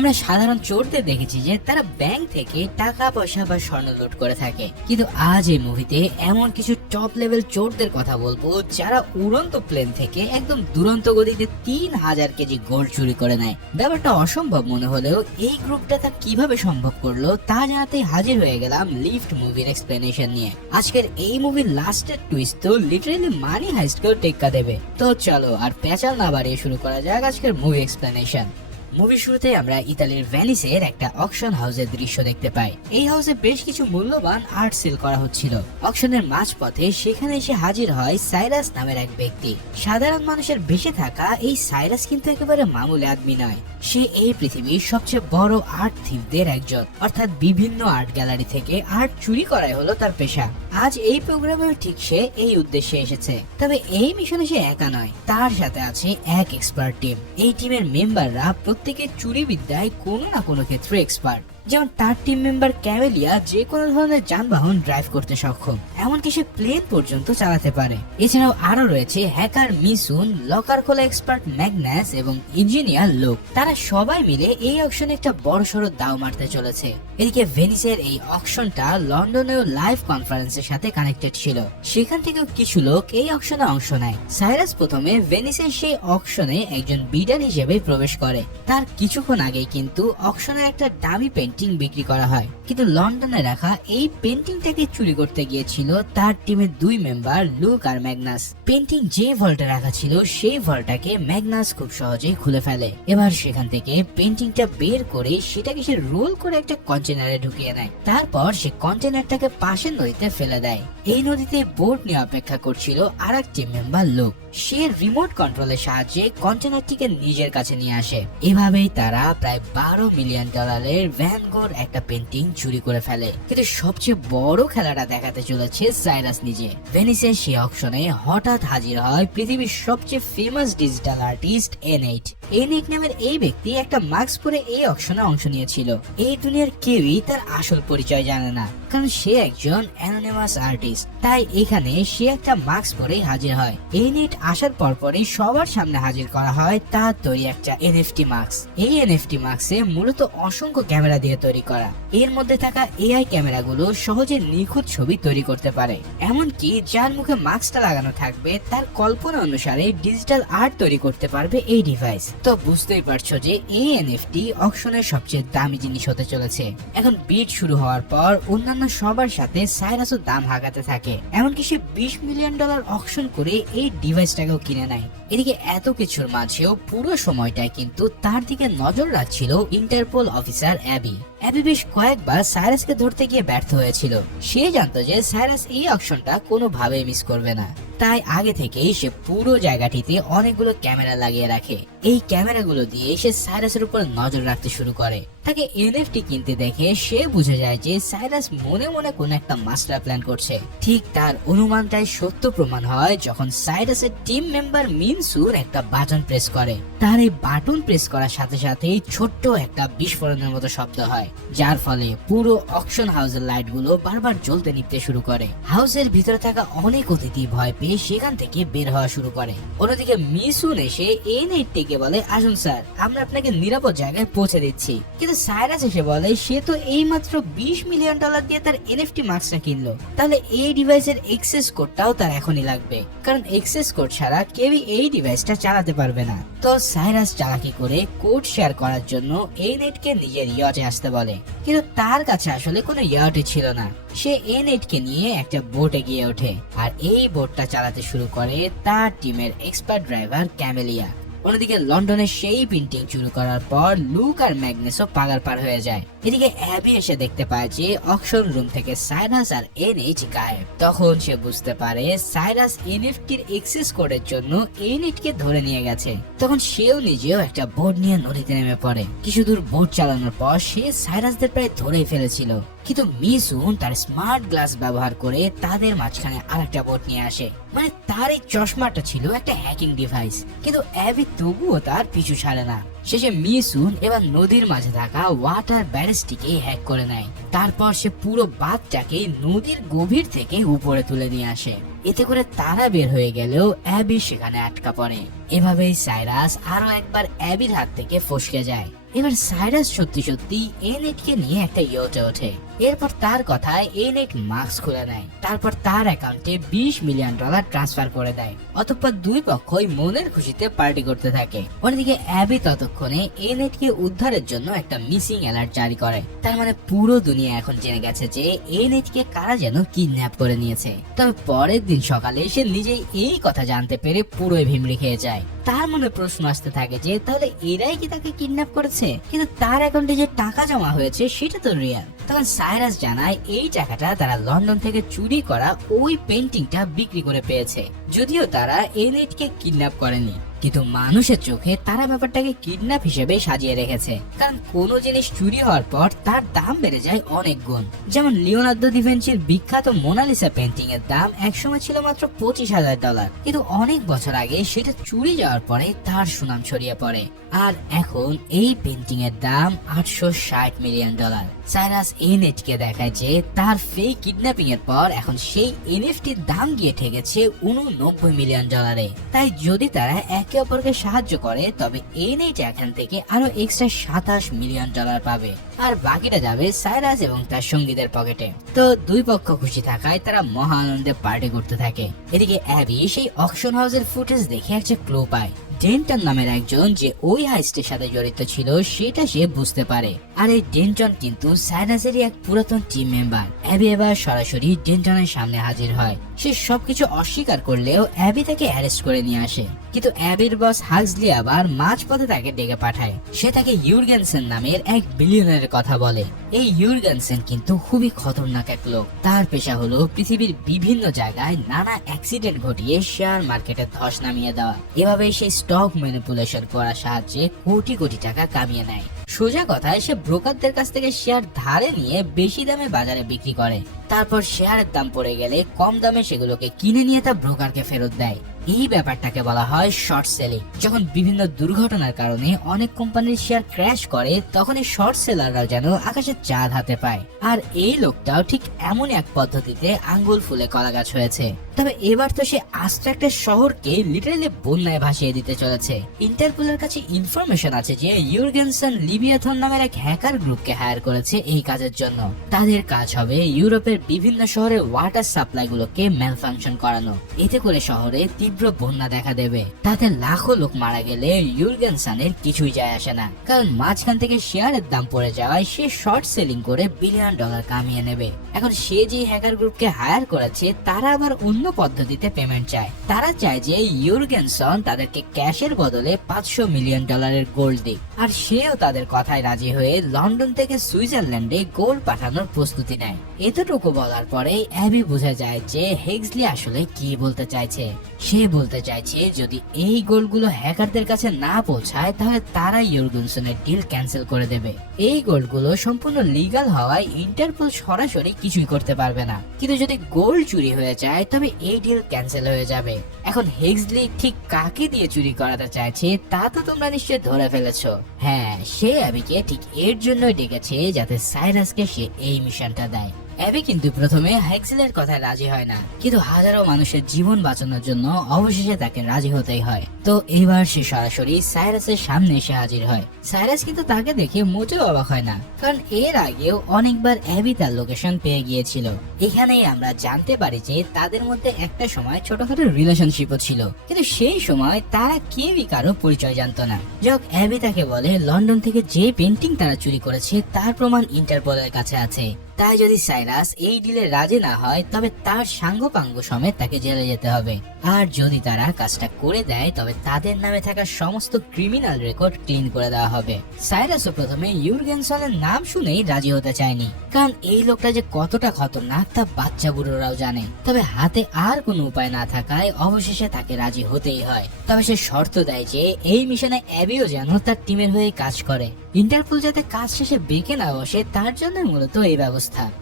আমরা সাধারণ চোরদের দেখেছি যে তারা ব্যাংক থেকে টাকা পয়সা বা স্বর্ণ লুট করে থাকে, কিন্তু আজ এই মুভিতে এমন কিছু টপ লেভেল চোরদের কথা বলবো যারা উড়ন্ত প্লেন থেকে একদম দুরন্ত গতিতে 3000 কেজি গোল্ড চুরি করে নেয়। ব্যাপারটা অসম্ভব মনে হলেও এই গ্রুপটা তা কিভাবে সম্ভব করলো তা জানাতেই হাজির হয়ে গেলাম লিফট মুভির এক্সপ্লেনেশন নিয়ে। আজকের এই মুভির লাস্টের টুইস্ট তো লিটারালি মানি হাইস্টকেও টেক্কা দেবে। তো চলো আর পেঁচাল না বাড়িয়ে শুরু করা যাক আজকের মুভি এক্সপ্লেনেশন। মুভির শুরুতে আমরা ইতালির ভেনিসের একটা অকশন হাউসের দৃশ্য দেখতে পাই। এই হাউসে বেশ কিছু মূল্যবান আর্ট সেল করা হচ্ছিল। অকশনের মাঝপথে সেখানে এসে হাজির হয় সাইরাস নামের এক ব্যক্তি। সাধারণ মানুষের বেঁচে থাকা এই সাইরাস কিন্তু একেবারে মামুলি আদমি নয়। সে এই পৃথিবীর সবচেয়ে বড় আর্ট থিফদের একজন, অর্থাৎ বিভিন্ন আর্ট গ্যালারি থেকে আর্ট চুরি করাই হলো তার পেশা। আজ এই প্রোগ্রামেও ঠিক সে এই উদ্দেশ্যে এসেছে। তবে এই মিশনে সে একা নয়, তার সাথে আছে এক এক্সপার্ট টিম। এই টিমের মেম্বাররা প্রত্যেকে চুরি বিদ্যায় কোনো না কোনো ক্ষেত্রে এক্সপার্ট। যেমন তার টিম মেম্বার ক্যামেলিয়া যে কোনো ধরনের যানবাহন ড্রাইভ করতে সক্ষম, এমনকি সে প্লেন পর্যন্ত চালাতে পারে। এছাড়াও আরো রয়েছে হ্যাকার মিসুন, লকার খোলা এক্সপার্ট ম্যাগনাস এবং ইঞ্জিনিয়ার লোক। তারা সবাই মিলে এই অকশনে একটা বড়সড় দাও মারতে চলেছে। এদিকে ভেনিসের এই অকশনটা লন্ডনেও লাইভ কনফারেন্সের সাথে কানেক্টেড ছিল, সেখান থেকেও কিছু লোক এই অকশনে অংশ নেয়। সাইরাস প্রথমে ভেনিসের সেই অকশনে একজন বিডার হিসেবে প্রবেশ করে। তার কিছুক্ষণ আগেই কিন্তু অকশনের একটা দামি পেন্টিং বিক্রি করা হয়, কিন্তু লন্ডনে রাখা এই পেন্টিংটাকে চুরি করতে গিয়েছিল তার টিমের দুই মেম্বার লুক আর ম্যাগনাস। পেন্টিং যে ভল্টে রাখা ছিল সেই ভল্টটাকে ম্যাগনাস খুব সহজেই খুলে ফেলে। এবার সেখান থেকে পেন্টিংটা বের করে সেটাকে সে রোল করে একটা কন্টেনারে ঢুকিয়ে নেয়। তারপর সে কন্টেনারটাকে পাশের নদীতে ফেলে দেয়। এই নদীতে বোট নিয়ে অপেক্ষা করছিল আর এক টিম মেম্বার লুক। সে রিমোট কন্ট্রোলের সাহায্যে কন্টেনারটিকে নিজের কাছে নিয়ে আসে। এভাবেই তারা প্রায় $12 মিলিয়ন ভ্যান গোর একটা পেন্টিং চুরি করে ফেলে। কিন্তু সবচেয়ে বড় খেলাটা দেখাতে চলেছে সাইরাস নিজে। ভেনিসের সেই অকশনে হঠাৎ হাজির হয় পৃথিবীর সবচেয়ে famous digital artist N8। N8 নামের এই ব্যক্তি একটা মাস্ক পরে এই অকশনে অংশ নিয়েছিল। এই দুনিয়ার কেউই তার আসল পরিচয় জানে না, কারণ সে একজন অ্যানোনিমাস আর্টিস্ট। তাই এখানে সে একটা মাস্ক পরেই হাজির হয়। N8 আসার পরপরই সবার সামনে হাজির করা হয় তার তৈরি একটা NFT মাস্ক। এই NFT মাস্কে মূলত অসংখ্য ক্যামেরা দিয়ে তৈরি করা। এর মধ্যে থাকা AI ক্যামেরাগুলো সহজে নিখুঁত ছবি তৈরি করতে পারে। এমনকি যার মুখে মাস্কটা লাগানো থাকবে তার কল্পনা অনুসারে ডিজিটাল আর্ট তৈরি করতে পারবে এই ডিভাইস। তো বুঝতেই পারছো যে এই NFT অকশনের সবচেয়ে দামি জিনিস হতে চলেছে। এখন বিট শুরু হওয়ার পর অন্যান্য সবার সাথে সাইরাসও দাম হাঁকাতে থাকে। এমনকি সে $20 মিলিয়ন অকশন করে এই ডিভাইসটাকেও কিনে নেয়। এদিকে এত কিছুর মাঝেও পুরো সময়টায় কিন্তু তার দিকে নজর রাখছিল ইন্টারপোল অফিসার অ্যাবি। অ্যাবি বেশ কয়েকবার সাইরাসকে ধরতে গিয়ে ব্যর্থ হয়েছিল। সে জানতো যে সাইরাস এই অকশনটা কোনোভাবেই মিস করবে না, তাই আগে থেকেই সে পুরো জায়গাটিতে অনেকগুলো ক্যামেরা লাগিয়ে রাখে। এই ক্যামেরাগুলো দিয়ে সে সাইরাসের উপর নজর রাখতে শুরু করে। তাকে NFT কিনতে দেখে সে বুঝে যায় যে সাইরাস মনে মনে কোন একটা মাস্টার প্ল্যান করছে। ঠিক তার অনুমানটাই সত্য প্রমাণ হয় যখন সাইরাসের টিম মেম্বার মিনসুর একটা বাটন প্রেস করে। তার এই বাটন প্রেস করার সাথে সাথেই ছোট্ট একটা বিস্ফোরণের মতো শব্দ হয়, যার ফলে পুরো অকশন হাউসের লাইটগুলো বারবার জ্বলতে নিভতে শুরু করে। হাউসের ভিতরে থাকা অনেক অতিথি ভয় পেয়ে সেখান থেকে বের হওয়া শুরু করে। অন্যদিকে মিসুন এসে N8 কে বলে, আসুন স্যার, আমরা আপনাকে নিরাপদ জায়গায় পৌঁছে দিচ্ছি। কিন্তু সাইরাস এসে বলে সে তো এইমাত্র $20 মিলিয়ন দিয়ে তার NFT মাস্কটা কিনলো, তাহলে এই ডিভাইসের এক্সেস কোডটাও তার এখনই লাগবে, কারণ এক্সেস কোড ছাড়া কেউই এই ডিভাইসটা চালাতে পারবে না। তো সাইরাস চালাকি করে কোড শেয়ার করার জন্য N8 কে নিজের ইয়টে আসতে বলে, কিন্তু তার কাছে আসলে কোনো ইয়ার্টে ছিল না। সে N8 কে নিয়ে একটা বোটে গিয়ে ওঠে আর এই বোটটা চালাতে শুরু করে তার টিমের এক্সপার্ট ড্রাইভার ক্যামেলিয়া। অন্যদিকে লন্ডনে সেই পেন্টিং চুরি করার পর লুক আর ম্যাগনেসও পাগার পার হয়ে যায়। এদিকে অ্যাবি এসে দেখতে পায় যে অকশন রুম থেকে সাইরাস আর N8 গায়েব। তখন সে বুঝতে পারে সাইরাস NFTর এক্সেস কোডের জন্য N8 কে ধরে নিয়ে গেছে। তখন সেও নিজেও একটা বোট নিয়ে নদীতে নেমে পড়ে। কিছু দূর বোট চালানোর পর সে সাইরাসদের প্রায় ধরেই ফেলেছিল, কিন্তু মিসুন তার স্মার্ট গ্লাস ব্যবহার করে তাদের মাঝখানে আরেকটা বোট নিয়ে আসে। মানে তার এই চশমাটা ছিল একটা হ্যাকিং ডিভাইস, কিন্তু অ্যাবি তবুও তার পিছু ছাড়ে না। শেষে মিসুন এবার নদীর মাঝে থাকা ওয়াটার ব্যারেজটিকে হ্যাক করে নেয়। তারপর সে পুরো বাঁধটাকে নদীর গভীর থেকে উপরে তুলে নিয়ে আসে। এতে করে তারা বের হয়ে গেলেও অ্যাবি সেখানে আটকা পড়ে। এভাবেই সাইরাস আরো একবার অ্যাবির হাত থেকে ফসকে যায়। এবার সাইরাস সত্যি সত্যি এনেটকে নিয়ে একটা ইয়টে ওঠে। এরপর তার কথায় এনেট মাস্ক খুলে নেয়, তারপর তার অ্যাকাউন্টে $20 মিলিয়ন ট্রান্সফার করে দেয়। অতঃপর দুই পক্ষই মনের খুশিতে পার্টি করতে থাকে। অন্যদিকে অ্যাবি ততক্ষণে এনেটকে উদ্ধারের জন্য একটা মিসিং অ্যালার্ট জারি করে। তার মানে পুরো দুনিয়া এখন জেনে গেছে যে এনেটকে কারা যেন কিডন্যাপ করে নিয়েছে। তবে পরের দিন সকালে সে নিজেই এই কথা জানতে পেরে পুরোই ভিমড়ি খেয়ে যায়। তার মনে প্রশ্ন আসতে থাকে যে তাহলে এরাই কি তাকে কিডন্যাপ করেছে, কিন্তু তার অ্যাকাউন্টে যে টাকা জমা হয়েছে সেটা তো রিয়াল। তখন সাইরাস জানায় এই টাকাটা তারা লন্ডন থেকে চুরি করা ওই পেন্টিংটা বিক্রি করে পেয়েছে। যদিও তারা এনেটকে কিডন্যাপ করেনি, কিন্তু মানুষের চোখে তারা ব্যাপারটাকে কিডন্যাপ হিসেবে সাজিয়ে রেখেছে। কারণ কোনো জিনিস চুরি হওয়ার পর তার দাম বেড়ে যায় অনেক গুণ। যেমন লিওনার্দো দা ভিঞ্চির বিখ্যাত মোনালিসা পেন্টিং এর দাম একসময় ছিল মাত্র $25,000, কিন্তু অনেক বছর আগে সেটা চুরি যাওয়ার পরে তার সুনাম ছড়িয়ে পড়ে। আর এখন এই পেন্টিং এর দাম $860 মিলিয়ন। সাইরাস এনএফটি দেখায় যে তার ফেক কিডন্যাপিং এর পর এখন সেই এনএফটির দাম গিয়ে ঠেকেছে $89 মিলিয়ন। তাই যদি তারা একে অপরকে সাহায্য করে তবে এনএফটি এখান থেকে আরো এক্সট্রা $27 মিলিয়ন পাবে, আর বাকিটা যাবে সাইরাস এবং তার সঙ্গীদের পকেটে। তো দুই পক্ষ খুশি থাকায় তারা মহা আনন্দে পার্টি করতে থাকে। এদিকে অ্যাবি সেই অকশন হাউসের ফুটেজ দেখে একটা ক্লু পায়। ডেন্টন নামের একজন যে ওই হাইস্টের সাথে জড়িত ছিল সেটা সে বুঝতে পারে। আর এই ডেন্টন কিন্তু সাইরাসেরই এক পুরাতন টিম মেম্বার। অ্যাবি এবার সরাসরি ডেন্টনের সামনে হাজির হয়। সে সবকিছু অস্বীকার করলেও অ্যাবি তাকে অ্যারেস্ট করে নিয়ে আসে, কিন্তু অ্যাবির বস হাক্সলি আবার মাঝপথে তাকে ডেকে পাঠায়। সে তাকে ইউরগেনসেন নামের এক বিলিয়নের কথা বলে। এই ইউরগেনসেন কিন্তু খুবই খতরনাক এক লোক। তার পেশা হলো পৃথিবীর বিভিন্ন জায়গায় নানা অ্যাক্সিডেন্ট ঘটিয়ে শেয়ার মার্কেটে ধস নামিয়ে দেওয়া। এভাবে সে স্টক ম্যানিপুলেশন করার সাহায্যে কোটি কোটি টাকা কামিয়ে নেয়। সোজা কথায় সে ব্রোকারদের কাছ থেকে শেয়ার ধারে নিয়ে বেশি দামে বাজারে বিক্রি করে, তারপর শেয়ারের দাম পড়ে গেলে কম দামে সেগুলোকে কিনে নিয়ে তা ব্রোকারকে ফেরত দেয়। এই ব্যাপারটাকে বলা হয় শর্ট সেলিং। যখন বিভিন্ন দুর্ঘটনার কারণে অনেক কোম্পানির শেয়ার ক্র্যাশ করে তখন এই শর্ট সেলাররাও যেন আকাশে চাঁদ হাতে পায়। আর এই লোকটাও ঠিক এমন এক পদ্ধতিতে আঙ্গুল ফুলে কলা গাছ হয়েছে। তবে এবার তো সে আস্ত একটা শহরকে লিটারালি বন্যায় ভাসিয়ে দিতে চলেছে। ইন্টারপোলের কাছে ইনফরমেশন আছে যে ইউরগেনসন লিবিয়াথন নামের এক হ্যাকার গ্রুপকে হায়ার করেছে এই কাজের জন্য। তাদের কাজ হবে ইউরোপের বিভিন্ন শহরের ওয়াটার সাপ্লাই গুলোকে ম্যালফাংশন করানো। এতে করে শহরে তীব্র বন্যা দেখা দেবে। তাতে লাখো লোক মারা গেলে ইউরগেনসনের কিছুই যায় আসে না, কারণ মাঝখান থেকে শেয়ারের দাম পড়ে যাওয়ায় সে শর্ট সেলিং করে $1 বিলিয়ন কামিয়ে নেবে। এখন সে যে হ্যাকার গ্রুপকে হায়ার করেছে তারা আবার অন্য পদ্ধতিতে পেমেন্ট চায়। তারা চায় যে ইউরগেনসন তাদেরকে ক্যাশের বদলে $500 মিলিয়ন গোল্ড দিক। আর সেও তাদের কথায় রাজি হয়ে লন্ডন থেকে সুইজারল্যান্ডে গোল্ড পাঠানোর প্রস্তুতি নেয়। এতটুকু বলার পরে অ্যাবি বোঝা যায় যে হেক্সলি আসলে কি বলতে চাইছে। সে বলতে চাইছে যদি এই গোল্ডগুলো হ্যাকারদের কাছে না পৌঁছায় তাহলে তারা ইউরগেনসনের ডিল ক্যান্সেল করে দেবে। এই গোল্ডগুলো সম্পূর্ণ লিগ্যাল হওয়ায় ইন্টারপোল সরাসরি কিছুই করতে পারবে না, কিন্তু যদি গোল্ড চুরি হয়ে যায় তবে এই ডিল ক্যান্সেল হয়ে যাবে। এখন হেক্সলি ঠিক কাকে দিয়ে চুরি করাতে চাইছে তা তো তোমরা নিশ্চয়ই ধরে ফেলেছো। হ্যাঁ, সে অ্যাবিকে ঠিক এর জন্যই ডেকেছে যাতে সাইরাসকে সে এই মিশনটা দেয়। অ্যাবি কিন্তু প্রথমে হেক্সলের কথায় রাজি হয় না, কিন্তু হাজারো মানুষের জীবন বাঁচানোর জন্য অবশেষে তাকে রাজি হতেই হয়। তো এবার সে সরাসরি সাইরাসের সামনে এসে হাজির হয়। সাইরাস কিন্তু তাকে দেখে মোটেও অবাক হয় না, কারণ এর আগেও অনেকবার অ্যাবি তার লোকেশন পেয়ে গিয়েছিল। এখানেই আমরা জানতে পারি যে তাদের মধ্যে একটা সময় ছোটখাটো রিলেশনশিপও ছিল, কিন্তু সেই সময় তারা কেউই কারো পরিচয় জানতো না। যখন অ্যাবি তাকে বলে লন্ডন থেকে যে পেন্টিং তারা চুরি করেছে তার প্রমাণ ইন্টারপোলের কাছে আছে, তাই যদি সাইরাস এই ডিলে রাজি না হয় তবে তার সাঙ্গপাঙ্গ সমেত তাকে জেলে যেতে হবে। আর যদি তারা কাজটা করে দেয় তবে তাদের নামে থাকা সমস্ত ক্রিমিনাল রেকর্ড ক্লিন করে দেওয়া হবে। সাইরাসও প্রথমে ইউরগেনসনের নাম শুনেই রাজি হতে চায়নি, কারণ এই লোকটা যে কতটা খতরনাক তা বাচ্চা বুড়োরাও জানে। তবে হাতে আর কোনো উপায় না থাকায় অবশেষে তাকে রাজি হতেই হয়। তবে সে শর্ত দেয় যে এই মিশনে অ্যাবিও যেন তার টিমের হয়ে কাজ করে। ইন্টারপোল যাতে কাজ শেষে বেঁকে না বসে তার জন্য মূলত এই ব্যবস্থা।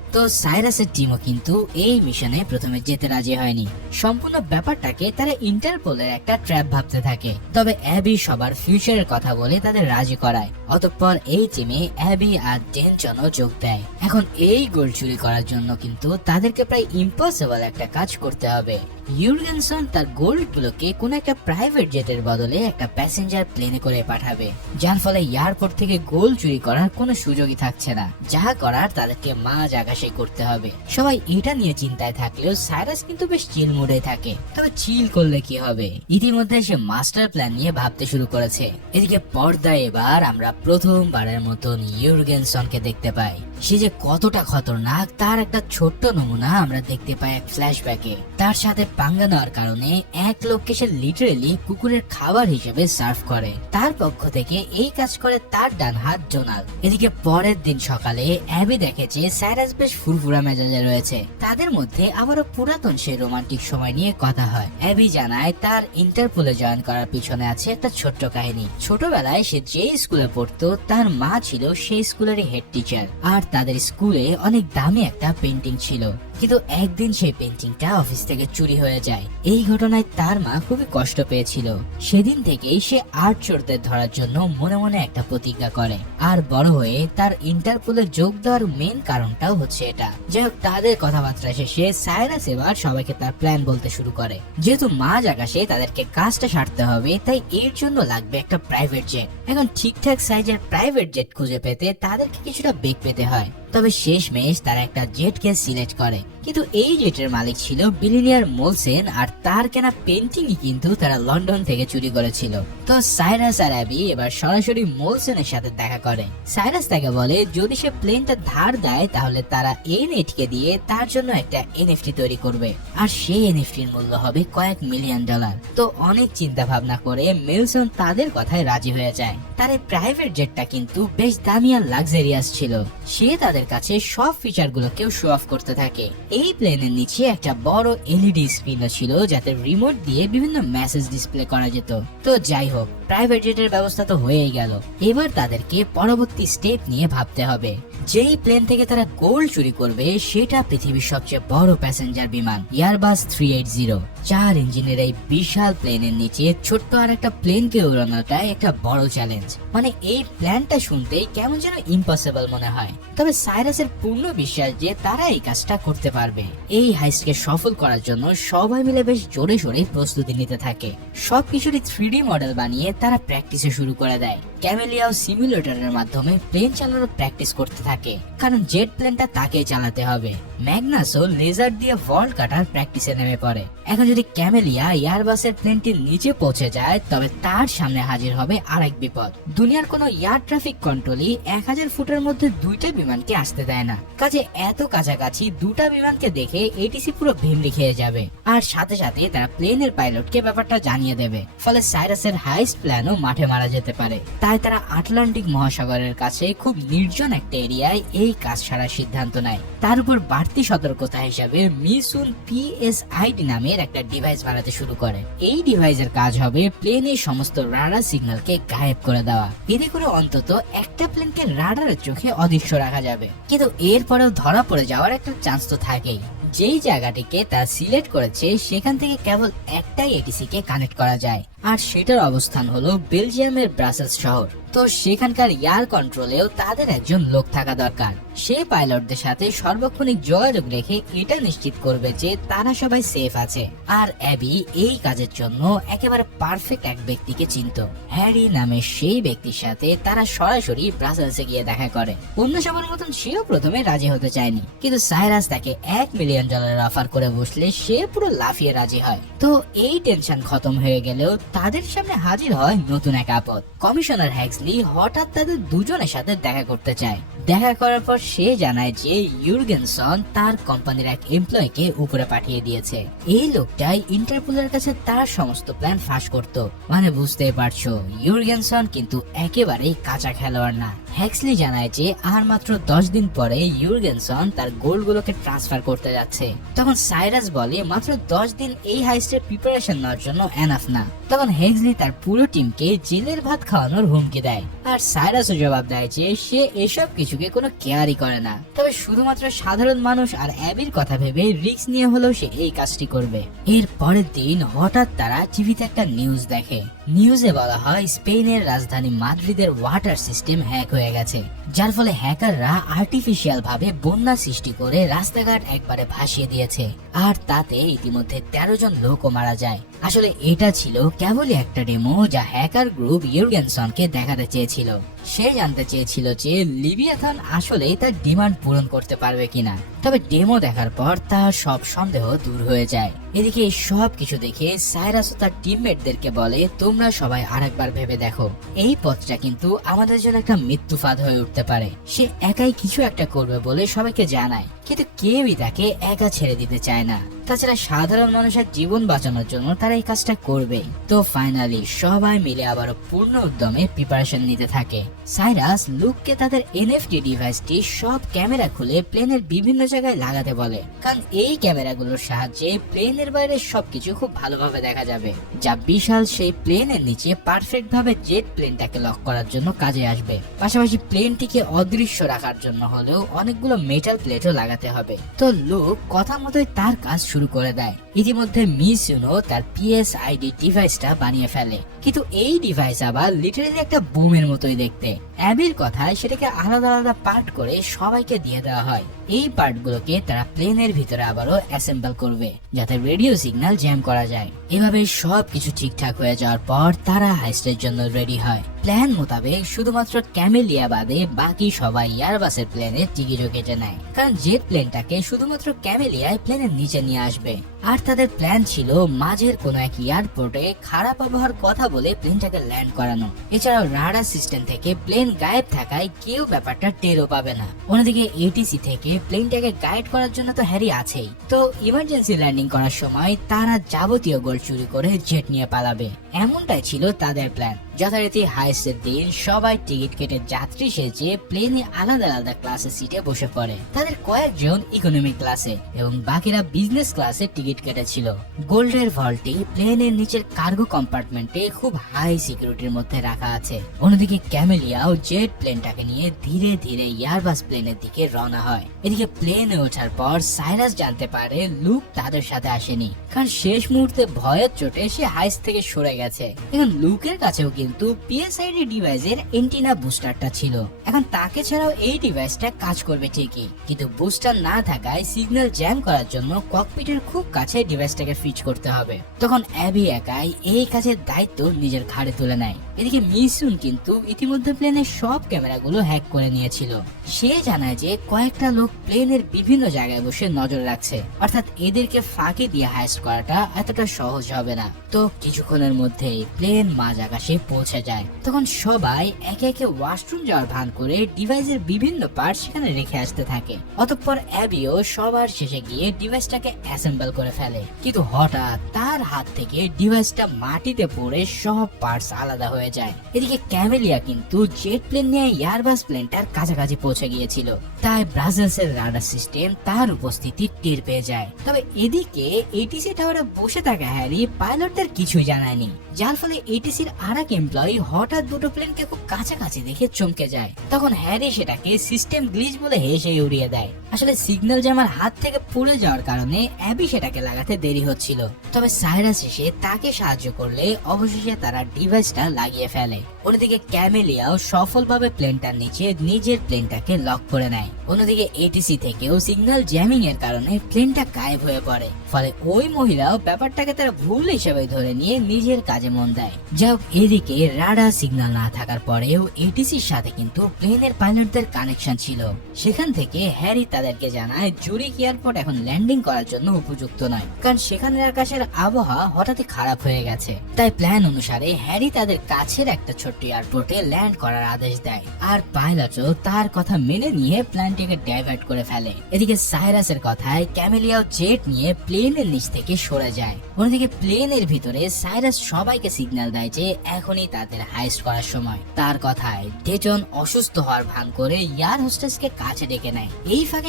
তো সাইরাসের টিমও কিন্তু এই মিশনে প্রথমে যেতে রাজি হয়নি। সম্পূর্ণ ব্যাপারটাকে তারা ইন্টারপোলের একটা ট্র্যাপ ভাবতে থাকে। তবে অ্যাবি সবার ফিউচারের কথা বলে তাদের রাজি করায়। অতঃপর এই টিমে অ্যাবি আর ডেনচনও যোগ দেয়। এখন এই গোল্ড চুরি করার জন্য কিন্তু তাদেরকে প্রায় ইম্পসিবল একটা কাজ করতে হবে। ইউরগেনসন তার গোল্ড গুলোকে কোন একটা প্রাইভেট জেটের বদলে একটা প্যাসেঞ্জার প্লেনে করে পাঠাবে, যার ফলে এয়ারপোর্ট থেকে গোল্ড চুরি করার কোনো সুযোগই থাকছে না। যা করার তাদেরকে মাঝ আকাশে করতে হবে। সবাই এটা নিয়ে চিন্তায় থাকলেও সাইরাস কিন্তু বেশ চিল মুডে থাকে। তবে চিল করলে কি হবে, ইতিমধ্যে সে মাস্টার প্ল্যান নিয়ে ভাবতে শুরু করেছে। এদিকে পর্দায় এবার আমরা প্রথমবারের মতন ইউরগেনসনকে দেখতে পাই। সে যে কতটা খতরনাক তার একটা ছোট্ট নমুনা আমরা দেখতে পাই এক ফ্ল্যাশব্যাকে। তার সাথে পাঙ্গা নেওয়ার কারণে এক লোককে সে লিটারেলি কুকুরের খাবার হিসেবে সার্ভ করে। তার পক্ষ থেকে এই কাজ করে তার ডান হাত জোনাল। এদিকে পরের দিন সকালে অ্যাবি দেখেছে সাইরাস বেশ ফুরফুরা মেজাজে রয়েছে। তাদের মধ্যে আবারও পুরাতন সেই রোমান্টিক সময় নিয়ে কথা হয়। অ্যাবি জানায় তার ইন্টারপোলে জয়েন করার পিছনে আছে একটা ছোট্ট কাহিনী। ছোটবেলায় সে যে স্কুলে পড়তো তার মা ছিল সেই স্কুলেরই হেড টিচার, আর তাদের স্কুলে অনেক দামি একটা পেন্টিং ছিল। কিন্তু একদিন সেই পেন্টিংটা অফিস থেকে চুরি হয়ে যায়। এই ঘটনায় তার মা খুবই কষ্ট পেয়েছিল। সেদিন থেকেই সে আর্ট চোরদের ধরার জন্য মনে মনে একটা প্রতিজ্ঞা করে। আর বড় হয়ে তার ইন্টারপোলে যোগ দেওয়ার মেন কারণটাও হচ্ছে এটা। যাই হোক, তাদের কথাবার্তা শেষে সাইরাস এবার সবাইকে তার প্ল্যান বলতে শুরু করে। যেহেতু মাঝ আকাশে তাদেরকে কাজটা সারতে হবে, তাই এর জন্য লাগবে একটা প্রাইভেট জেট। এখন ঠিকঠাক সাইজের প্রাইভেট জেট খুঁজে পেতে তাদেরকে কিছুটা বেগ পেতে হয়। তবে শেষমেশ তারা একটা জেটকে সিলেক্ট করে। কিন্তু এই জেটের মালিক ছিল বিলিনিয়ার মোলসেন, আর তার কেনা পেন্টিংই কিন্তু তারা লন্ডন থেকে চুরি করেছিল। তো সাইরাস আর অ্যাবি এবার সরাসরি মোলসেনের সাথে দেখা করে। সাইরাস তাকে বলে যদি সে প্লেনটা ধার দেয় তাহলে তারা এই নেটকে দিয়ে তার জন্য একটা এনএফটি তৈরি করবে, আর সেই এনএফটির মূল্য হবে কয়েক মিলিয়ন ডলার। তো অনেক চিন্তা ভাবনা করে মেলসন তাদের কথায় রাজি হয়ে যায়। তার এই প্রাইভেট জেটটা কিন্তু বেশ দামি আর লাক্সারিয়াস ছিল। সে তাদের কাছে সব ফিচার গুলোকেও শো অফ করতে থাকে। এই প্লেনের নিচে একটা বড় এলইডি স্ক্রিনও ছিল, যাতে রিমোট দিয়ে বিভিন্ন মেসেজ ডিসপ্লে করা যেত। তো যাই হোক, প্রাইভেট জেটের ব্যবস্থা তো হয়েই গেল। এবার তাদেরকে পরবর্তী স্টেপ নিয়ে ভাবতে হবে। যেই প্লেন থেকে তারা গোল্ড চুরি করবে সেটা পৃথিবীর সবচেয়ে বড় প্যাসেঞ্জার বিমান এয়ারবাস 380। 4 ইঞ্জিনের এই বিশাল প্লেনের নিচে ছোট্ট আর একটা প্লেনকে উড়ানোটা একটা বড় চ্যালেঞ্জ। মানে এই প্ল্যানটা শুনতেই কেমন যেন ইম্পসিবল মনে হয়। তবে সাইরাসের পূর্ণ বিশ্বাস যে তারা এই কাজটা করতে পারবে। এই হাইস্টকে সফল করার জন্য সবাই মিলে বেশ জোরে সোরে প্রস্তুতি নিতে থাকে। সবকিছুরই 3D মডেল বানিয়ে তারা প্র্যাকটিসে শুরু করে দেয়। ক্যামেলিয়াও সিমুলেটরের মাধ্যমে প্লেন চালানোর প্র্যাকটিস করতে থাকে, কারণ জেট প্লেনটা তাকেই চালাতে হবে। ম্যাগনাসও লেজার দিয়ে ভল্ট কাটার প্র্যাকটিসে নেমে পড়ে। এখন যদি ক্যামেলিয়া এয়ারবাসের প্লেনটির নিচে পৌঁছে যায় তবে তার সামনে হাজির হবে আরেক বিপদ। দুনিয়ার কোনো এয়ার ট্রাফিক কন্ট্রোলই 1000 ফুটের মধ্যে দুইটা বিমানকে আসতে দেয় না। কাজে এত কাছাকাছি দুটা বিমানকে দেখে এটিসি পুরো ভিমড়ি খেয়ে যাবে, আর সাথে সাথে তারা প্লেনের পাইলটকে ব্যাপারটা জানিয়ে দেবে। ফলে সাইরাসের হাইস্ট প্ল্যানও মাঠে মারা যেতে পারে। তাই তারা আটলান্টিক মহাসাগরের কাছে খুব নির্জন একটা এরিয়ায় এই কাজ সারার সিদ্ধান্ত নেয়। তার উপর বাড়তি সতর্কতা হিসাবে মিসুন PSID নামের একটা ডিভাইস বানাতে শুরু করে। এই ডিভাইসের কাজ হবে প্লেনের সমস্ত রাডার সিগন্যালকে গায়েব করে দেওয়া। এতে করে অন্তত একটা প্লেনকে রাডারের চোখে অদৃশ্য রাখা যাবে। কিন্তু এরপরেও ধরা পড়ে যাওয়ার একটা চান্স তো থাকেই। যেই জায়গাটিকে তারা সিলেক্ট করেছে সেখান থেকে কেবল একটাই এটিসি কে কানেক্ট করা যায়, আর সেটার অবস্থান হলো বেলজিয়ামের ব্রাসেলস শহর। তো সেখানকার এয়ার কন্ট্রোলেও তাদের একজন লোক থাকা দরকার। সে পাইলটদের সাথে সর্বক্ষণিক যোগাযোগ রেখে এটা নিশ্চিত করবে যে তারা সবাই সেফ আছে। আর অ্যাবি এই কাজের জন্য একেবারে পারফেক্ট এক ব্যক্তিকে চিনত। হ্যারি নামে সেই ব্যক্তির সাথে তারা সরাসরি ব্রাসেলসে গিয়ে দেখা করে। অন্য সবার মতন সেও প্রথমে রাজি হতে চায়নি, কিন্তু সাইরাস তাকে $1 মিলিয়ন অফার করে বসলে সে পুরো লাফিয়ে রাজি হয়। তো এই টেনশন খতম হয়ে গেলেও তাদের সামনে হাজির হয় নতুন এক আপদ। কমিশনার হ্যাক্সলি হঠাৎ তাদের দুজনের সাথে দেখা করতে চায়। দেখা করার পর সে জানায় যে ইউরগেনসন তার কোম্পানির এক এমপ্লয়িকে উপরে পাঠিয়ে দিয়েছে। এই লোকটাই ইন্টারপোলের কাছে তার সমস্ত প্ল্যান ফাঁস করত। মানে বুঝতে পারছো, ইউরগেনসন কিন্তু একেবারেই কাঁচা খেলোয়াড় না। হ্যাক্সলি জানায় যে আর মাত্র 10 দিন পরে ইউরগেনসন তার গোলগুলোকে ট্রান্সফার করতে যাচ্ছে। তখন সাইরাস বলে মাত্র 10 দিন এই হাইস্টের প্রিপারেশন নেওয়ার জন্য এনাফ না। তখন হ্যাক্সলি তার পুরো টিমকে জেলের ভাত খাওয়ানোর হুমকি দেয়, আর সাইরাসও জবাব দেয় যে সে এসব কিছু কিছুকে কোনো কেয়ারই করে না। তবে শুধুমাত্র সাধারণ মানুষ আর অ্যাবির কথা ভেবে রিস্ক নিয়ে হলেও সে এই কাজটি করবে। এর পরের দিন হঠাৎ তারা টিভিতে একটা নিউজ দেখে। নিউজে বলা হয় স্পেনের রাজধানী মাদ্রিদের ওয়াটার সিস্টেম হ্যাক হয়ে গেছে, যার ফলে হ্যাকাররা আর্টিফিশিয়াল ভাবে বন্যা সৃষ্টি করে রাস্তাঘাট একবারে ভাসিয়ে দিয়েছে। আর তাতে ইতিমধ্যে 13 জন লোকও মারা যায়। আসলে এটা ছিল কেবলই একটা ডেমো যা হ্যাকার গ্রুপ ইউরগেনসনকে দেখাতে চেয়েছিল। সে জানতে চেয়েছিল যে লিভিয়াথান আসলে তার ডিমান্ড পূরণ করতে পারবে কিনা। তবে ডেমো দেখার পর তার সব সন্দেহ দূর হয়ে যায়। এদিকে এই সব কিছু দেখে সাইরাস ও তার টিমমেটদেরকে বলে, তোমরা সবাই আরেকবার ভেবে দেখো, এই পথটা কিন্তু আমাদের জন্য একটা মৃত্যু ফাঁদ হয়ে উঠতে পারে। সে একাই কিছু একটা করবে বলে সবাইকে জানায়, কিন্তু কেউই তাকে একা ছেড়ে দিতে চায় না। তাছাড়া সাধারণ মানুষের জীবন বাঁচানোর জন্য তারা এই কাজটা করবেই। তো ফাইনালি সবাই মিলে আবারও পূর্ণ উদ্যমে প্রিপারেশন নিতে থাকে। সাইরাস লুককে তাদের এনএফটি ডিভাইসটি সব ক্যামেরা খুলে প্লেনের বিভিন্ন জায়গায় লাগাতে বলে, কারণ এই ক্যামেরাগুলোর সাহায্যে প্লেনের বাইরে সবকিছু খুব ভালোভাবে দেখা যাবে, যা বিশাল সেই প্লেনের নিচে পারফেক্ট ভাবে জেট প্লেনটাকে লক করার জন্য কাজে আসবে। পাশাপাশি প্লেনটিকে অদৃশ্য রাখার জন্য হলেও অনেকগুলো মেটাল প্লেটও লাগাতে হবে। তো লুক কথা মতোই তার কাজ শুরু করে দেয়। ইতিমধ্যে মিস ইউনো তার পিএসআইডি ডিভাইসটা বানিয়ে ফেলে, কিন্তু এই ডিভাইস আবার লিটারালি একটা বোমের মতোই দেখতে। অ্যাবির কথায় সেটাকে আলাদা আলাদা পার্ট করে সবাইকে দিয়ে দেওয়া হয়। এই পার্টগুলোকে তারা প্লেনের ভিতরে আবারও অ্যাসেম্বল করবে, যাতে রেডিও সিগন্যাল জ্যাম করা যায়। এভাবে সবকিছু ঠিকঠাক হয়ে যাওয়ার পর তারা হাইস্টের জন্য রেডি হয়। প্ল্যান মোতাবেক শুধুমাত্র ক্যামেলিয়া বাদে বাকি সবাই এয়ারবাসের প্লেনের টিকিটও কেটে নেয়, কারণ জেট প্লেনটাকে শুধুমাত্র ক্যামেলিয়ায় প্লেনের নিচে নিয়ে আসবে। আর তাদের প্ল্যান ছিল মাঝের কোন এক এয়ারপোর্টে খারাপ আবহাওয়ার কথা বলে প্লেনটাকে ল্যান্ড করানো। এছাড়াও রাডার সিস্টেম থেকে প্লেন গায়েব থাকায় কেউ ব্যাপারটা টেরও পাবে না। অন্যদিকে এটিসি থেকে প্লেনটাকে গাইড করার জন্য তো হ্যারি আছেই। তো ইমার্জেন্সি ল্যান্ডিং করার সময় তারা যাবতীয় গোল্ড চুরি করে জেট নিয়ে পালাবে, এমনটাই ছিল তাদের প্ল্যান। যথারীতি হাইস্টের দিন সবাই টিকিট কেটে যাত্রী সেজে প্লেনে আলাদা আলাদা ক্লাসে সিটে বসে পড়ে। তাদের কয়েকজন ইকোনমি ক্লাসে এবং বাকিরা বিজনেস ক্লাসে টিকিট কেটেছিল। গোল্ডের ভল্টটি প্লেনের নিচের কার্গো কম্পার্টমেন্টে খুব হাই সিকিউরিটির মধ্যে রাখা আছে। অন্যদিকে ক্যামেলিয়াও জেট প্লেনটাকে নিয়ে ধীরে ধীরে এয়ারবাস প্লেনের দিকে রওনা হয়। এদিকে প্লেনে ওঠার পর সাইরাস জানতে পারে লুক তাদের সাথে আসেনি, কারণ শেষ মুহূর্তে ভয়ের চোটে সে হাইস্ট থেকে সরে গেছে। এখন লুকের কাছেও কিন্তু পিএসআইডি ডিভাইসের এন্টিনা বুস্টারটা ছিল। এখন তাকে ছাড়াও এই ডিভাইসটা কাজ করবে ঠিকই, কিন্তু বুস্টার না থাকায় সিগন্যাল জ্যাম করার জন্য ককপিটের খুব কাছে ডিভাইসটাকে ফিট করতে হবে। তখন অ্যাবি একাই এই কাজের দায়িত্ব নিজের ঘাড়ে তুলে নেয়। এদিকে মিসুন কিন্তু ইতিমধ্যে প্লেনের সব ক্যামেরাগুলো হ্যাক করে নিয়েছিল। সে জানায় যে কয়েকটা লোক প্লেনের বিভিন্ন জায়গায় বসে নজর রাখছে, অর্থাৎ এদেরকে ফাঁকি দিয়ে হাইস্ট করাটা এতটা সহজ হবে না। তো কিছুক্ষণের মধ্যেই প্লেন মাঝ আকাশে পৌঁছে যায়। তখন সবাই একে একে ওয়াশরুম যাওয়ার ভান করে ডিভাইসের বিভিন্ন পার্ট সেখানে রেখে আসতে থাকে। অতঃপর অ্যাবিও সবার শেষে গিয়ে ডিভাইসটাকে অ্যাসেম্বল করে ফেলে, কিন্তু হঠাৎ তার হাত থেকে ডিভাইসটা মাটিতে পড়ে সব পার্টস আলাদা হয়ে যায়। এদিকে ক্যামেলিয়া কিন্তু জেট প্লেন নিয়ে এয়ারবাস প্লেনটার কাছাকাছি পৌঁছে গিয়েছিল, তাই ব্রাজিলসের রাডার সিস্টেম তার উপস্থিতি টের পেয়ে যায়। তবে এদিকে এটিসি টাওয়ারে বসে থাকা হ্যারি পাইলটদের কিছুই জানায়নি, যার ফলে এটিসির আরেক এমপ্লয়ি হঠাৎ দুটো প্লেনকে খুব কাছাকাছি দেখে চমকে যায়। তখন হ্যারি সেটাকে সিস্টেম গ্লিচ বলে হেসে উড়িয়ে দেয়। আসলে সিগন্যাল জ্যামার হাত থেকে পড়ে যাওয়ার কারণে অ্যাবি সেটাকে লাগাতে দেরি হচ্ছিল। তবে সাইরাস এসে তাকে সাহায্য করলে অবশেষে তারা ডিভাইসটা লাগিয়ে ফেলে। অন্যদিকে ক্যামেলিয়াও সফলভাবে প্লেনটার নিচে নিজের প্লেনটাকে লক করে নেয়। অন্যদিকে এটিসি থেকেও সিগন্যাল জ্যামিং এর কারণে প্লেনটা গায়েব হয়ে পড়ে। ফলে ওই মহিলাও ব্যাপারটাকে তারা ভুল হিসেবে ধরে নিয়ে নিজের কাজে মন দেয়। যাই হোক, এদিকে রাডার সিগন্যাল না থাকার পরেও এটিসির সাথে কিন্তু প্লেনের পাইলটদের কানেকশন ছিল। সেখান থেকে হ্যারি তাদেরকে জানায় জুরিক এয়ারপোর্ট এখন ল্যান্ডিং করার জন্য উপযুক্ত নয়, কারণ সেখানের আকাশের আবহাওয়া হঠাৎই খারাপ হয়ে গেছে। তাই প্ল্যান অনুসারে হ্যারি তাদের কাছের একটা ছোট্ট এয়ারপোর্টে ল্যান্ড করার আদেশ দেয়, আর পাইলটও তার কথা মেনে নিয়ে প্ল্যানটিকে ডাইভার্ট করে ফেলে। এদিকে সাইরাসের কথায় ক্যামেলিয়াও জেট নিয়ে প্লেনের নিচ থেকে সরে যায়। অন্যদিকে প্লেনের ভিতরে সাইরাস সবাইকে সিগন্যাল দেয় যে এখনই তাদের হাইস্ট করার সময়। তার কথায় ডেটন অসুস্থ হওয়ার ভান করে এয়ার হোস্টেসকে কাছে ডেকে নেয়। এই ফাঁকে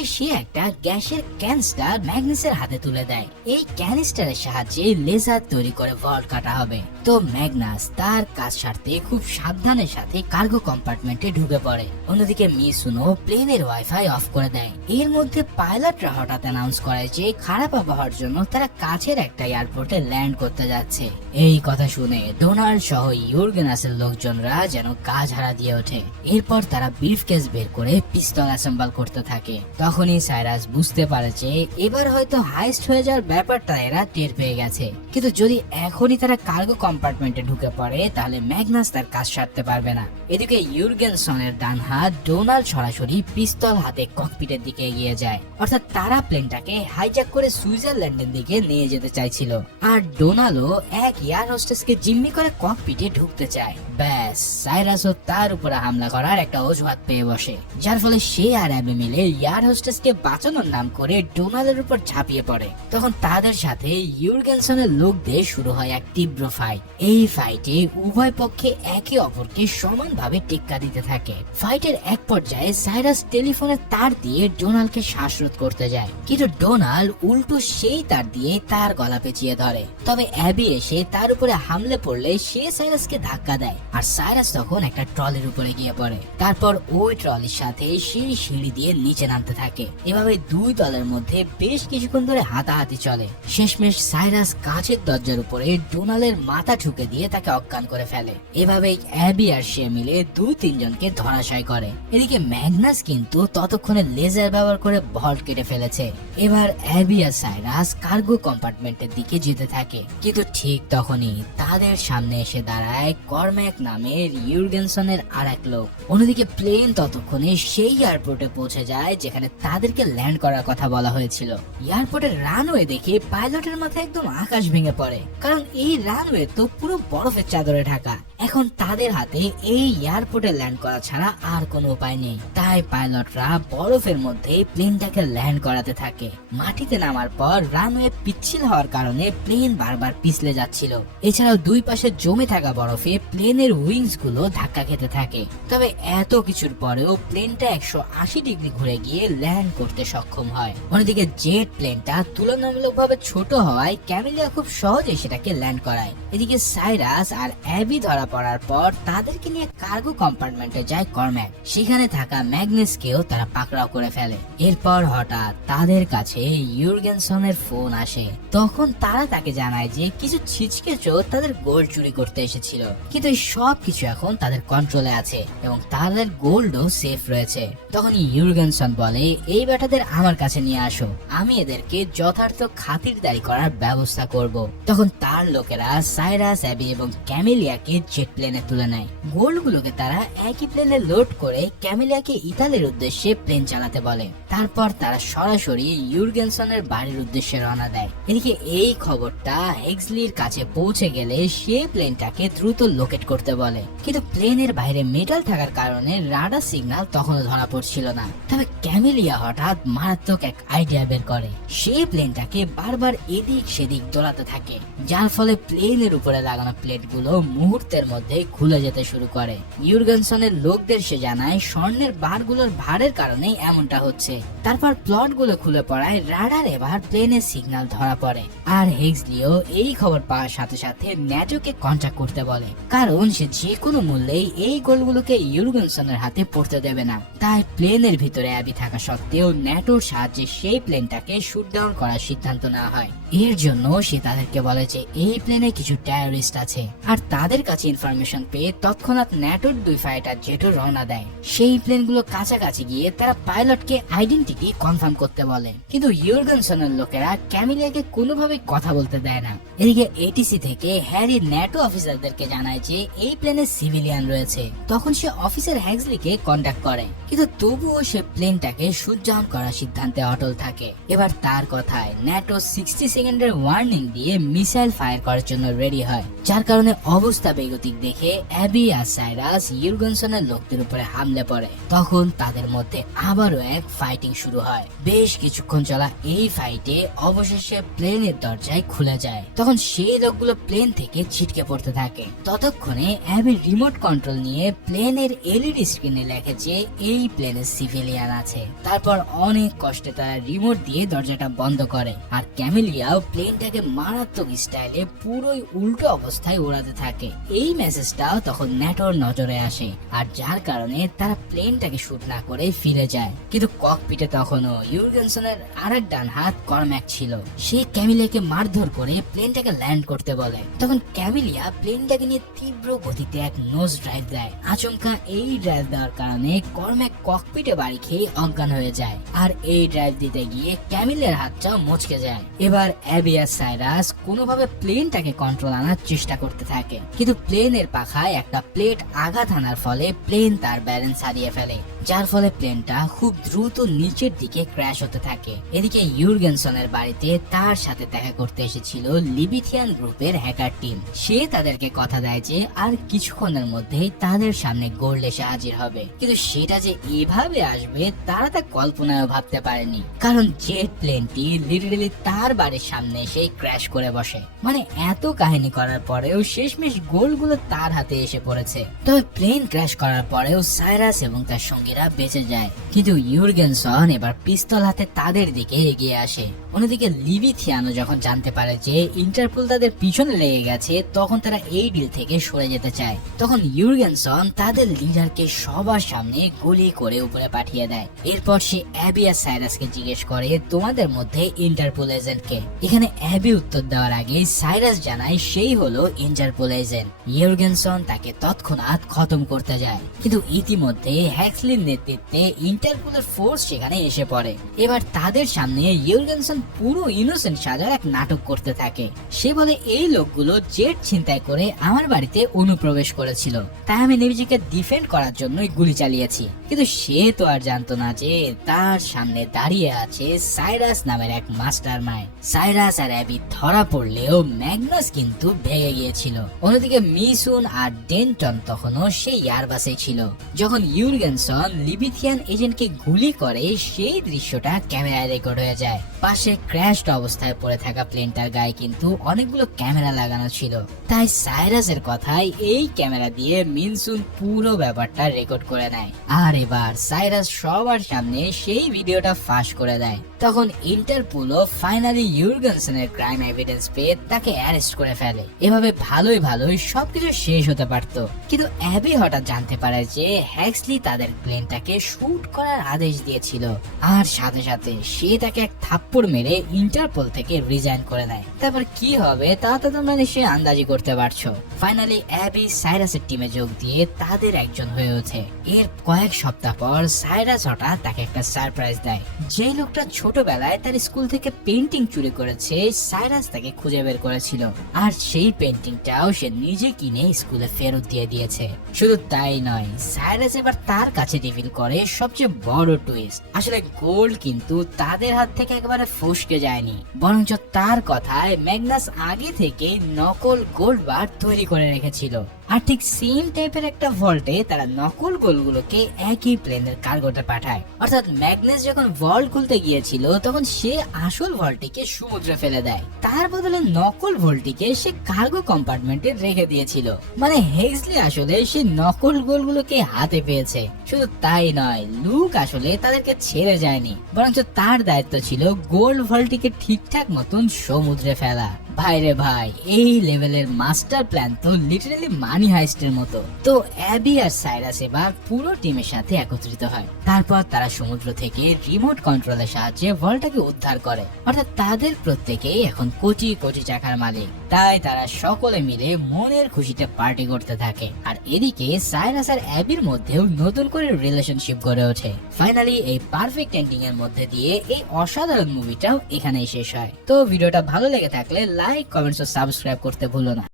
তখনই সে একটা গ্যাসের ক্যানিস্টার ম্যাগনাসের হাতে তুলে দেয়। এই ক্যানিস্টারের সাহায্যে লেজার তৈরি করে ভল্ট কাটা হবে। তো ম্যাগনাস তার কাজ সারতে খুব সাবধানের সাথে কার্গো কম্পার্টমেন্টে ঢুকে পড়ে। অন্যদিকে মিসুনো প্লেনের ওয়াইফাই অফ করে দেয়। এর মধ্যে পাইলটরা হঠাৎ অ্যানাউন্স করে যে খারাপ আবহাওয়ার জন্য তারা কাছের একটা এয়ারপোর্টে ল্যান্ড করতে যাচ্ছে। এই কথা শুনে ডোনাল্ড সহ ইউরগেনাসের লোকজনরা যেন কাজ হারা দিয়ে ওঠে। এরপর তারা ব্রিফকেস বের করে পিস্তল অ্যাসেম্বল করতে থাকে। তখনই সাইরাস বুঝতে পারে যে এবার হয়তো হাইস্ট হয়ে যাওয়ার ব্যাপারটা এরা টের পেয়ে গেছে। কিন্তু যদি এখনই তারা কার্গো কম্পার্টমেন্টে ঢুকে পড়ে তাহলে ম্যাগনাস তার কাজ সারতে পারবে না। এদিকে ইউরগেনসনের ডান হাত ডোনাল্ড সরাসরি পিস্তল হাতে ককপিটের দিকে এগিয়ে যায়। অর্থাৎ তারা প্লেনটাকে হাইজ্যাক করে সুইজারল্যান্ডের দিকে নিয়ে যেতে চাইছিল। আর ডোনাল্ডও এক এয়ার হোস্টেসকে জিম্মি করে ককপিটে ঢুকতে চায়। ব্যাস, সাইরাসও তার উপরে হামলা করার একটা অজুহাত পেয়ে বসে, যার ফলে সে আর অ্যাবি মিলে এয়ার হোস্টেসকে বাঁচানোর নাম করে ডোনাল্ডের উপর ঝাঁপিয়ে পড়ে। তখন তাদের সাথে ইউরগেনসনের লোকদের শুরু হয় এক তীব্র ফাইট। এই ফাইটে উভয় পক্ষে একে অপরকে সমানভাবে টেক্কা দিতে থাকে। ফাইটের এক পর্যায়ে সাইরাস টেলিফোনের তার দিয়ে ডোনাল্ডকে শ্বাসরোধ করতে যায়, কিন্তু ডোনাল্ড উল্টো সেই তার দিয়ে তার গলা পেঁচিয়ে ধরে। তবে অ্যাবি এসে তার উপরে হামলে পড়লে সে সাইরাসকে ধাক্কা দেয়, আর সাইরাস তখন একটা ট্রলির উপরে গিয়ে পড়ে। তারপর ওই ট্রলির সাথে সেই সিঁড়ি দিয়ে নিচে নামতে থাকে। এভাবে দুই দলের মধ্যে বেশ কিছুক্ষণ ধরে হাতাহাতি চলে। শেষমেশ সাইরাস কাঁচের দরজার উপরে ডোনাল্ডের মাথা ঠুকে দিয়ে তাকে অজ্ঞান করে ফেলে। এভাবেই অ্যাবি আর সে মিলে দুই তিনজনকে ধরাশায়ী করে। এদিকে ম্যাগনাস কিন্তু ততক্ষণে লেজার ব্যবহার করে ভল্ট কেটে ফেলেছে। এবার অ্যাবি আর সাইরাস কার্গো কম্পার্টমেন্টের দিকে যেতে থাকে, কিন্তু ঠিক তখনই তাদের সামনে এসে দাঁড়ায় কর্ম্যাক নামের ইউরগেনসনের আর এক লোক। অন্যদিকে প্লেন ততক্ষণে সেই এয়ারপোর্টে পৌঁছে যায় যেখানে তাদেরকে ল্যান্ড করার কথা বলা হয়েছিল। এয়ারপোর্টের রানওয়ে দেখে পাইলটের মাথায় একদম আকাশ ভেঙে পড়ে, কারণ এই রানওয়ে তো পুরো বরফের চাদরে ঢাকা। এখন তাদের হাতে এই এয়ারপোর্টে ল্যান্ড করা ছাড়া আর কোনো উপায় নেই। তাই পাইলটরা বরফের মধ্যে প্লেনটাকে ল্যান্ড করাতে থাকে। মাটিতে নামার পর রানওয়ে পিচ্ছিল হওয়ার কারণে প্লেন বারবার পিছলে যাচ্ছিল। এছাড়াও দুই পাশে জমে থাকা বরফে প্লেনের উইংস গুলো ধাক্কা খেতে থাকে। তবে এত কিছুর পরেও প্লেনটা 180 ডিগ্রি ঘুরে গিয়ে ল্যান্ড করতে সক্ষম হয়। অন্যদিকে জেট প্লেনটা তুলনামূলকভাবে ছোট হওয়ায় ক্যামেলিয়া খুব সহজে সেটাকে ল্যান্ড করায়। এদিকে সাইরাস আর অ্যাবি ধরা পড়ার পর তাদেরকে নিয়ে কার্গো কম্পার্টমেন্টে যায় কর্ম্যাক। সেখানে থাকা ম্যাগনাসকেও তারা পাকড়াও করে ফেলে। এরপর হঠাৎ তাদের কাছে ইউরগেনসনের ফোন আসে। তখন তারা তাকে জানায় যে কিছু ছিচকে চোর তাদের গোল্ড চুরি করতে এসেছিল, কিন্তু এই সব কিছু এখন তাদের কন্ট্রোলে আছে এবং তাদের গোল্ডও সেফ রয়েছে। তখন ইউরগেনসন বলে, এই বেটাদের আমার কাছে নিয়ে আসো, আমি এদেরকে যথার্থ খাতিরদারি করার ব্যবস্থা করব। তখন তার লোকেরা সাইরাস, অ্যাবি এবং ক্যামেলিয়াকে জেট প্লেনে তুলে নেয়। গোল্ডগুলোকে তারা একই প্লেনে লোড করে ক্যামেলিয়াকে ইতালির উদ্দেশ্যে প্লেন চালাতে বলে। তারপর তারা সরাসরি ইউরগেনসনের বাড়ির উদ্দেশ্যে রওনা দেয়। এদিকে এই খবরটা হেক্সলির কাছে পৌঁছে গেলে সে প্লেনটাকে দ্রুত লোকেট করতে বলে, কিন্তু প্লেনের বাইরে মেটাল থাকার কারণে রাডার সিগন্যাল তখনও ধরা পড়ছিল না। তবে ক্যামেলিয়া হঠাৎ মারাত্মক এক আইডিয়া বের করে। সে প্লেনটাকে বারবার এদিক সেদিক দোলাতে থাকে, যার ফলে প্লেনের উপরে লাগানো প্লেটগুলো মুহূর্তের মধ্যে খুলে যেতে শুরু করে। ইউরগেনসনের লোকদের সে জানায় স্বর্ণের বারগুলোর ভারের কারণে এমনটা হচ্ছে। তারপর প্লটগুলো খুলে পড়ায় রাডার এবার প্লেনের সিগন্যাল ধরা পড়ে। আর হেক্সলিও এই খবর পাওয়ার সাথে সাথে ন্যাটোকে কন্ট্যাক্ট করতে বলে, কারণ সে যে কোনো মূল্যেই এই গোলগুলোকে ইউরগেনসনের হাতে পড়তে দেবে না। তাই প্লেনের ভিতরে অ্যাবি থাকা সত্ত্বেও ন্যাটোর সাহায্যে সেই প্লেনটাকে শুট ডাউন করার সিদ্ধান্ত নেওয়া হয়। এর জন্য সে তাদেরকে বলে যে এই প্লেনে কিছু টেররিস্ট আছে, আর তাদের কাছে ইনফরমেশন পেয়ে তৎক্ষণাৎ ন্যাটোর দুই ফাইটার জেটও রওনা দেয়। সেই প্লেনগুলো কাছাকাছি গিয়ে তারা পাইলটকে আইডেন্টিটি কনফার্ম করতে বলে, কিন্তু ইউরগেনসনের লোকেরা ক্যামেলিয়াকে কোনোভাবে কথা বলতে দেয় না। এদিকে এটিসি থেকে হ্যারি ন্যাটো অফিসারদেরকে জানায় যে এই প্লেনে সিভিলিয়ান রয়েছে। তখন সে অফিসার হেক্সলিকে কন্ট্যাক্ট করে, কিন্তু তবুও সে প্লেনটাকে শুট ডাউন করার সিদ্ধান্তে অটল থাকে। এবার তার কথায় ন্যাটো 66 সেকেন্ডের ওয়ার্নিং দিয়ে মিসাইল ফায়ার করার জন্য রেডি হয়, যার কারণে অবস্থা বেগতিক দেখে অ্যাবি আর সাইরাস ইউরগেনসনের লোকদের উপরে হামলে পড়ে। তখন তাদের মধ্যে আবারও এক ফাইটিং শুরু হয়। বেশ কিছুক্ষণ চলা এই ফাইটে অবশেষে প্লেনের দরজায় খুলে যায়। তখন সেই লোকগুলো প্লেন থেকে ছিটকে পড়তে থাকে। ততক্ষণে অ্যাবি রিমোট কন্ট্রোল নিয়ে প্লেনের এলইডি স্ক্রিনে লেখে যে এই প্লেনের সিভিলিয়ান আছে। তারপর অনেক কষ্টে তারা রিমোট দিয়ে দরজাটা বন্ধ করে, আর ক্যামেলিয়াও প্লেনটাকে মারাত্মক স্টাইলে পুরোই উল্টো অবস্থায় উড়াতে থাকে। এই মেসেজটাও তখন ন্যাটোর নজরে আসে, আর যার কারণে তারা প্লেনটাকে শুট না করে ফিরে যায়। কিন্তু ককপিটে তখনও ইউরগেনসনের আরেক ডান হাত কর্ম্যাক ছিল। সে ক্যামিলিয়াকে মারধর করে প্লেনটাকে ল্যান্ড করতে বলে। তখন ক্যামিলিয়া প্লেনটাকে নিয়ে তীব্র গতিতে এক নোজ ড্রাইভ দেয়। আচমকা এই ড্রাইভ দেওয়ার কারণে কর্ম্যাক ককপিটে বাড়ি খেয়ে অজ্ঞান হয়ে যায়, আর এই ড্রাইভ দিতে গিয়ে ক্যামিলিয়ার হাতটাও মচকে যায়। এবার অ্যাবি আর সাইরাস কোনোভাবে প্লেনটাকে কন্ট্রোল আনার চেষ্টা করতে থাকে, কিন্তু প্লেনের পাখায় একটা প্লেট আঘাত আনার ফলে প্লেন তার ব্যালেন্স হারিয়ে ফেলে, যার ফলে প্লেনটা খুব দ্রুত নিচের দিকে ক্র্যাশ হতে থাকে। এদিকে ইউরগেনসনের বাড়িতে তার সাথে দেখা করতে এসেছিল লিবিথিয়ান গ্রুপের হ্যাকার টিম। সে তাদেরকে কথা দেয় যে আর কিছুক্ষণের মধ্যেই তাদের সামনে গোল্ড এসে হাজির হবে, কিন্তু সেটা যে এভাবে আসবে তারা তা কল্পনায় ভাবতে পারেনি, কারণ জেট প্লেনটি লিটারেলি তার বাড়ির সামনে এসে ক্র্যাশ করে বসে। মানে এত কাহিনী করার পরেও শেষমেশ গোল্ডগুলো তার হাতে এসে পড়েছে। তবে প্লেন ক্র্যাশ করার পরেও সাইরাস এবং তার সঙ্গীরা বেঁচে যায়, কিন্তু ইউরগেনসন এবার পিস্তল হাতে তাদের দিকে এগিয়ে আসে। অন্যদিকে লিবিথিয়ানো যখন জানতে পারে যে ইন্টারপোল তাদের পিছনে লেগে গেছে, তখন তারা এই ডিল থেকে সরে যেতে চায়। তখন ইউরগেনসন তাদের লিডারকে সবার সামনে গুলি করে উপরে পাঠিয়ে দেয়। এরপর সে অ্যাবি আর সাইরাসকে জিজ্ঞেস করে তোমাদের মধ্যে ইন্টারপোল এজেন্টকে। এখানে অ্যাবি উত্তর দেওয়ার আগে সাইরাস জানায় সেই হলো ইন্টারপোল এজেন্ট। ইউরগেনসন তাকে তৎক্ষণাৎ খতম করতে যায়, কিন্তু ইতিমধ্যে হ্যাক্সলির নেতৃত্বে ইন্টারপোলের ফোর্স সেখানে এসে পড়ে। এবার তাদের সামনে ইউরগেনসন পুরো ইনোসেন্ট সাজার এক নাটক করতে থাকে। সে বলে এই লোকগুলো জেট ছিনতাই করে আমার বাড়িতে অনুপ্রবেশ করেছিল, তাই আমি নিজেকে ডিফেন্ড করার জন্যই গুলি চালিয়েছি। কিন্তু সে তো আর জানতো না যে তার সামনে দাঁড়িয়ে আছে সাইরাস নামের এক মাস্টার মাইন্ড। সাইরাস আর অ্যাবি ধরা পড়লেও ম্যাগনাস কিন্তু ভেঙে গিয়েছিল। অন্যদিকে মিসুন আর ডেন্টন তখনও সেই এয়ারবাসে ছিল। যখন ইউরগেনসন লিবিথিয়ান এজেন্টকে গুলি করে সেই দৃশ্যটা ক্যামেরায় রেকর্ড হয়ে যায়। পাশে ক্র্যাশড অবস্থায় পড়ে থাকা প্লেনটার গায়ে কিন্তু অনেকগুলো ক্যামেরা লাগানো ছিল, তাই সাইরাসের কথায় এই ক্যামেরা দিয়ে মিনসুন পুরো ব্যাপারটা রেকর্ড করে নেয়। আর এবার সাইরাস সবার সামনে সেই ভিডিওটা ফাঁস করে দেয়। তখন ইন্টারপোলও ফাইনালি ইউরগেনসনের ক্রাইম এভিডেন্স পেয়ে তাকে অ্যারেস্ট করে ফেলে। এভাবে ভালোই ভালোই সবকিছু শেষ হতে পারত, কিন্তু অ্যাবি হঠাৎ জানতে পারে যে হ্যাক্সলি তাদের প্লেনটাকে শুট করার আদেশ দিয়েছিল, আর সাথে সাথে সে তাকে এক থাপ্পড় মেরে ইন্টারপোল থেকে রিজাইন করে নেয়। তারপর কি হবে তা তো তোমরা নিশ্চয়ই আন্দাজি করতে পারছো। ফাইনালি অ্যাবি সাইরাসের টিমে যোগ দিয়ে তাদের একজন হয়ে ওঠে। এর কয়েক সপ্তাহ পর সাইরাস হঠাৎ তাকে একটা সারপ্রাইজ দেয়। যে লোকটা ছোটবেলায় তার স্কুল থেকে পেন্টিং চুরি করেছে, সাইরাস তাকে খুঁজে বের করেছিল, আর সেই পেন্টিংটাও সে নিজে কিনে স্কুলে ফেরত দিয়ে দিয়েছে। শুধু তাই নয়, সাইরাস এবার তার কাছে রিভিল করে সবচেয়ে বড় টুইস্ট। আসলে গোল্ড কিন্তু তাদের হাত থেকে একেবারে ফসকে যায়নি, বরঞ্চ তার কথায় ম্যাগনাস আগে থেকে নকল গোল্ড বার তৈরি করে রেখেছিল। আর ঠিক সেম টাইপের একটা ভল্টে তারা নকল গোলগুলোকে একই প্লেনের কার্গোতে পাঠায়। অর্থাৎ ম্যাগনাস যখন ভল্ট খুলতে গিয়েছিল তখন সে আসল ভল্টটিকে সমুদ্রে ফেলে দেয়, তার বদলে নকল ভল্টটিকে সে কার্গো কম্পার্টমেন্টে রেখে দিয়েছিল। মানে হেক্সলি আসলে সে নকল গোলগুলোকে হাতে পেয়েছে। শুধু তাই নয়, লুক আসলে তাদেরকে ছেড়ে যায়নি, বরঞ্চ তার দায়িত্ব ছিল গোল্ড ভল্টটিকে ঠিকঠাক মতন সমুদ্রে ফেলা। ভাইরে ভাই, এই লেভেলের মাস্টার প্ল্যান তো লিটারালি মানি হাইস্টের মতো। তো অ্যাবি আর সাইরাস এবার পুরো টিমের সাথে একত্রিত হয়। তারপর তারা সমুদ্র থেকে রিমোট কন্ট্রোলের সাহায্যে ভল্টটাকে উদ্ধার করে। অর্থাৎ তাদের প্রত্যেকেই এখন কোটি কোটি টাকার মালিক। তাই তারা সকলে মিলে মনের খুশিতে পার্টি করতে থাকে। আর এদিকে সাইরাস আর অ্যাবির মধ্যেও নতুন করে রিলেশনশিপ গড়ে ওঠে। ফাইনালি এই পারফেক্ট এন্ডিং এর মধ্যে দিয়ে এই অসাধারণ মুভিটাও এখানেই শেষ হয়। তো ভিডিওটা ভালো লেগে থাকলে লাইক, কমেন্টস ও সাবস্ক্রাইব করতে ভুলো না।